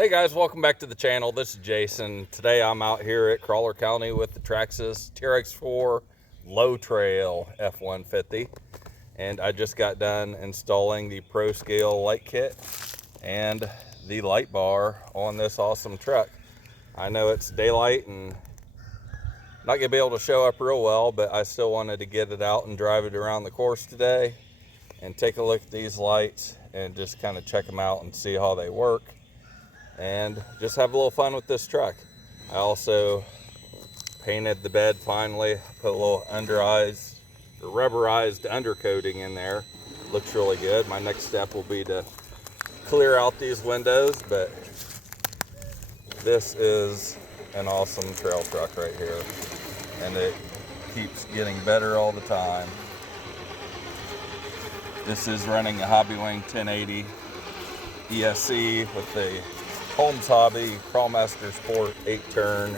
Hey guys, welcome back to the channel. This is Jason. Today I'm out here at Crawler County with the Traxxas trx4 low trail f150, and I just got done installing the proscale light kit and the light bar on this awesome truck. I know it's daylight and not gonna be able to show up real well, but I still wanted to get it out and drive it around the course today and take a look at these lights and just kind of check them out and see how they work and just have a little fun with this truck. I also painted the bed finally, put a little rubberized undercoating in there. Looks really good. My next step will be to clear out these windows, but this is an awesome trail truck right here, and it keeps getting better all the time. This is running a Hobbywing 1080 ESC with a Holmes Hobby Crawlmaster Sport 8-turn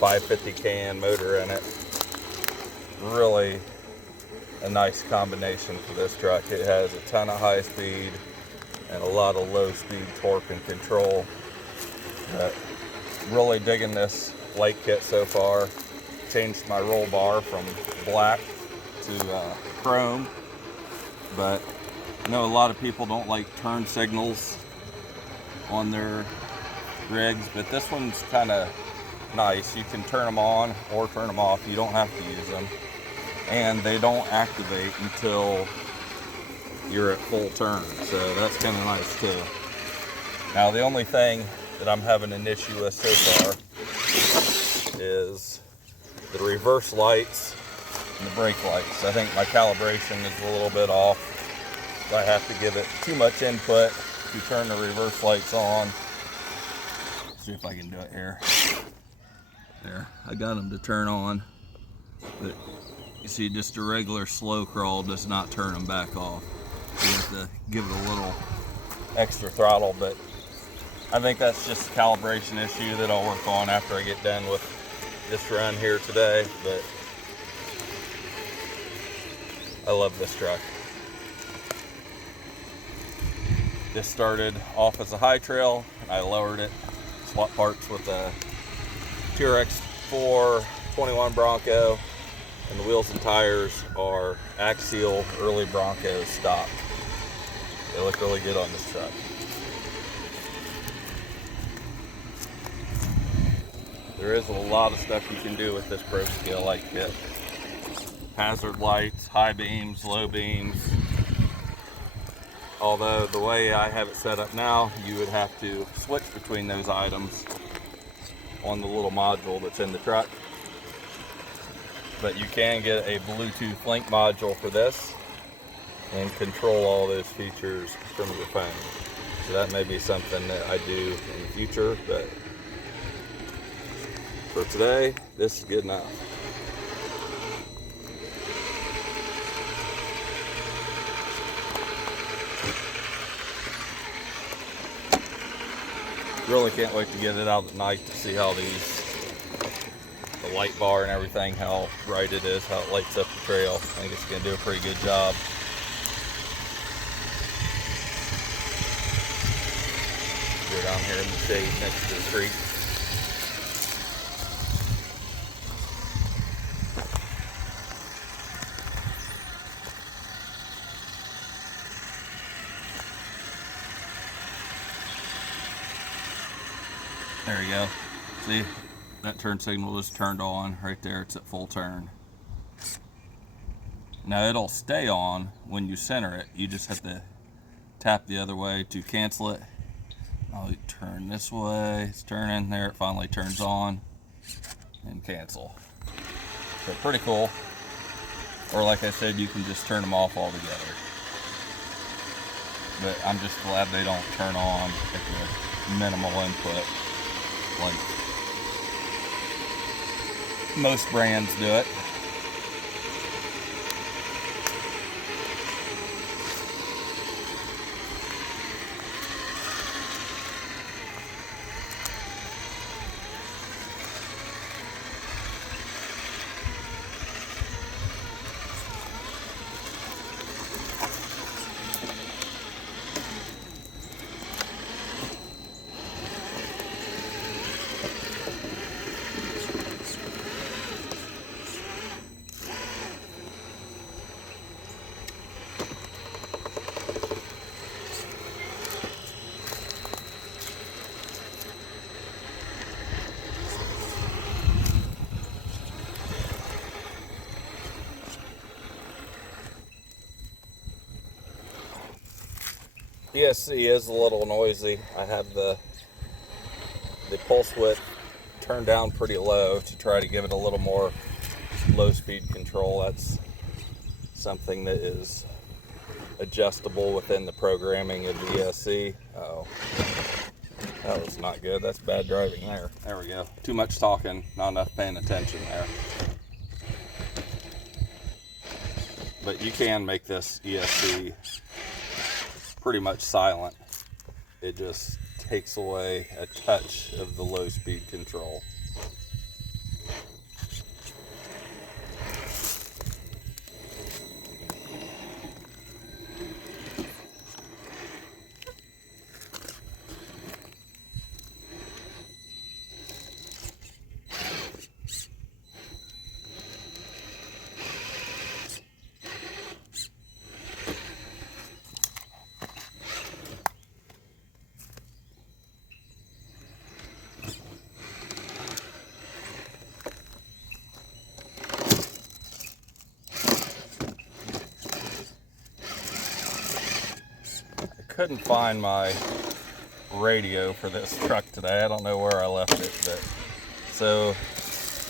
550 can motor in it. Really a nice combination for this truck. It has a ton of high speed and a lot of low speed torque and control. But really digging this light kit so far. Changed my roll bar from black to chrome, but I know a lot of people don't like turn signals on their rigs, but this one's kind of nice. You can turn them on or turn them off. You don't have to use them, and they don't activate until you're at full turn, so that's kind of nice too. Now the only thing that I'm having an issue with so far is the reverse lights and the brake lights. I think my calibration is a little bit off, so I have to give it too much input to turn the reverse lights on. See if I can do it here. There, I got them to turn on, but you see, just a regular slow crawl does not turn them back off. You have to give it a little extra throttle, but I think that's just a calibration issue that I'll work on after I get done with this run here today. But I love this truck. This started off as a hightrail, and I lowered it, swap parts with a trx4 21 Bronco, and the wheels and tires are axial early Bronco stock. They look really good on this truck. There is a lot of stuff you can do with this proscale light kit. Hazard lights, high beams, low beams. Although the way I have it set up now, you would have to switch between those items on the little module that's in the truck. But you can get a Bluetooth link module for this and control all those features from your phone. So that may be something that I do in the future, but for today, this is good enough. Really can't wait to get it out at night to see how the light bar and everything, how bright it is, how it lights up the trail. I think it's going to do a pretty good job. We're down here in the shade next to the creek. There you go. See, that turn signal is turned on right there. It's at full turn. Now it'll stay on when you center it. You just have to tap the other way to cancel it. I'll turn this way. It's turning there. It finally turns on and cancel. So pretty cool. Or like I said, you can just turn them off altogether. But I'm just glad they don't turn on at the minimal input like most brands do it. ESC is a little noisy. I have the pulse width turned down pretty low to try to give it a little more low speed control. That's something that is adjustable within the programming of the ESC. Oh, that was not good. That's bad driving there. There we go. Too much talking, not enough paying attention there. But you can make this ESC pretty much silent. It just takes away a touch of the low speed control. Couldn't find my radio for this truck today. I don't know where I left it, but so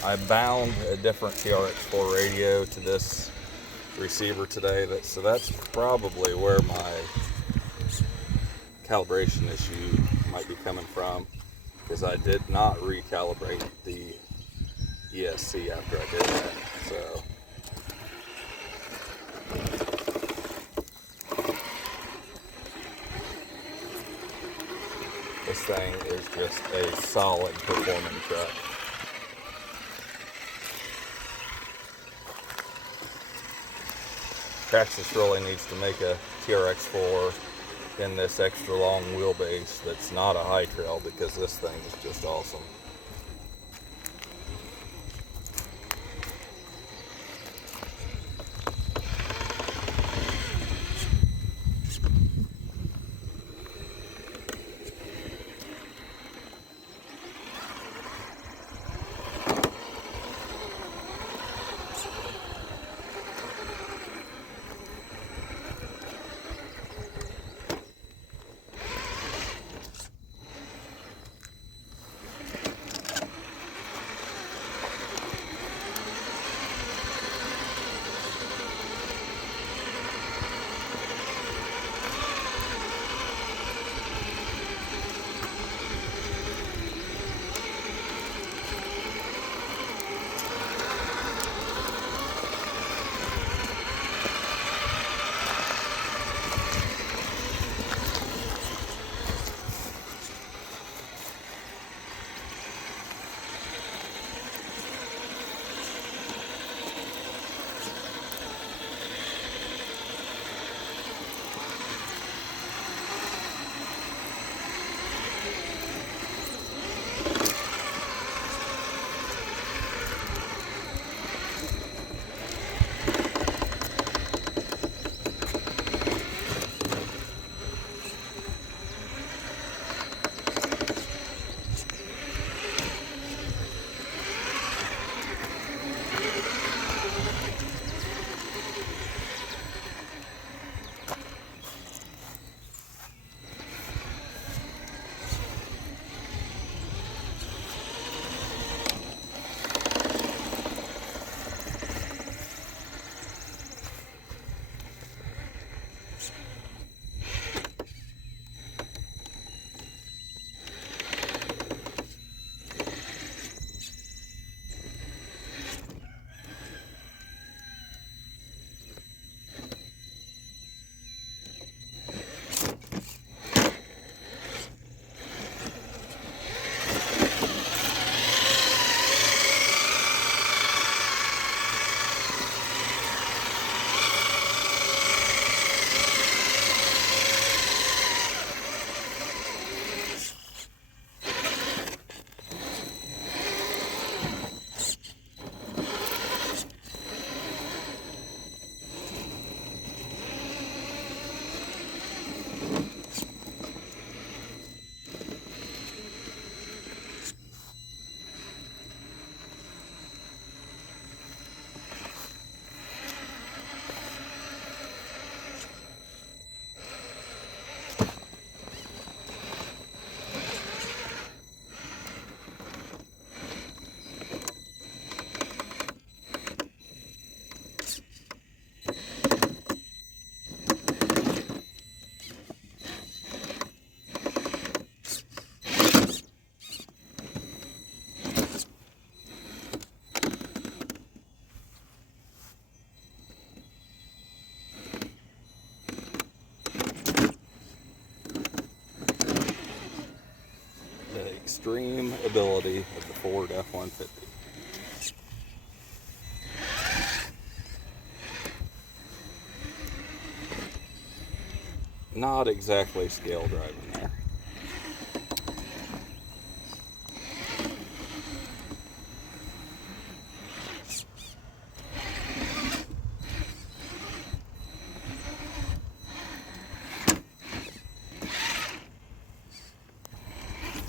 I bound a different TRX4 radio to this receiver today. So that's probably where my calibration issue might be coming from, because I did not recalibrate the ESC after I did that. So this thing is just a solid performing truck. Traxxas really needs to make a TRX4 in this extra long wheelbase that's not a hightrail, because this thing is just awesome. extreme ability of the Ford F-150. Not exactly scale driving there.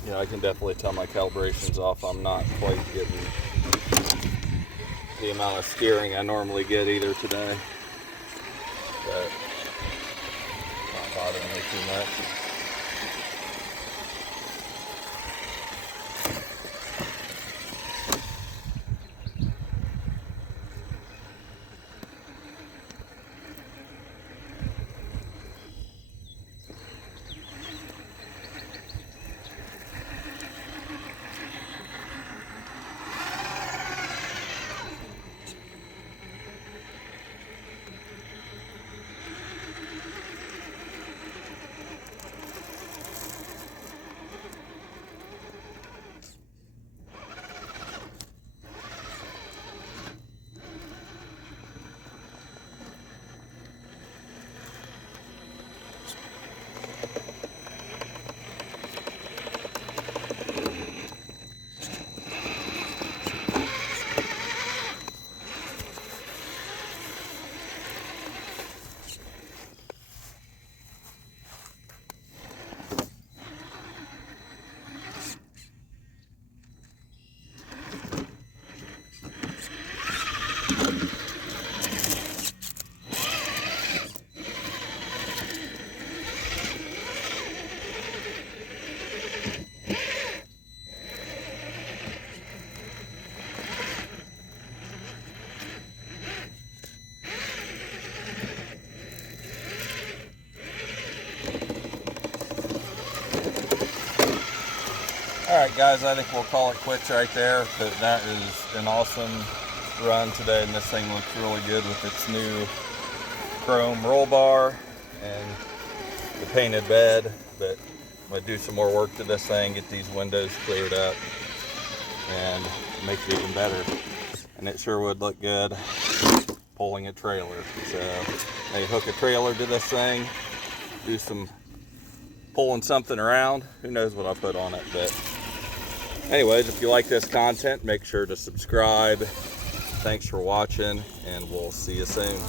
Yeah, I can definitely tell my calibration's off. I'm not quite getting the amount of steering I normally get either today. But not bothering me too much. Alright guys, I think we'll call it quits right there, but that is an awesome run today, and this thing looks really good with its new chrome roll bar and the painted bed. But I'm going to do some more work to this thing, get these windows cleared up, and make it even better. And it sure would look good pulling a trailer. So they hook a trailer to this thing, do some pulling something around. Who knows what I'll put on it. But anyways, if you like this content, make sure to subscribe. Thanks for watching, and we'll see you soon.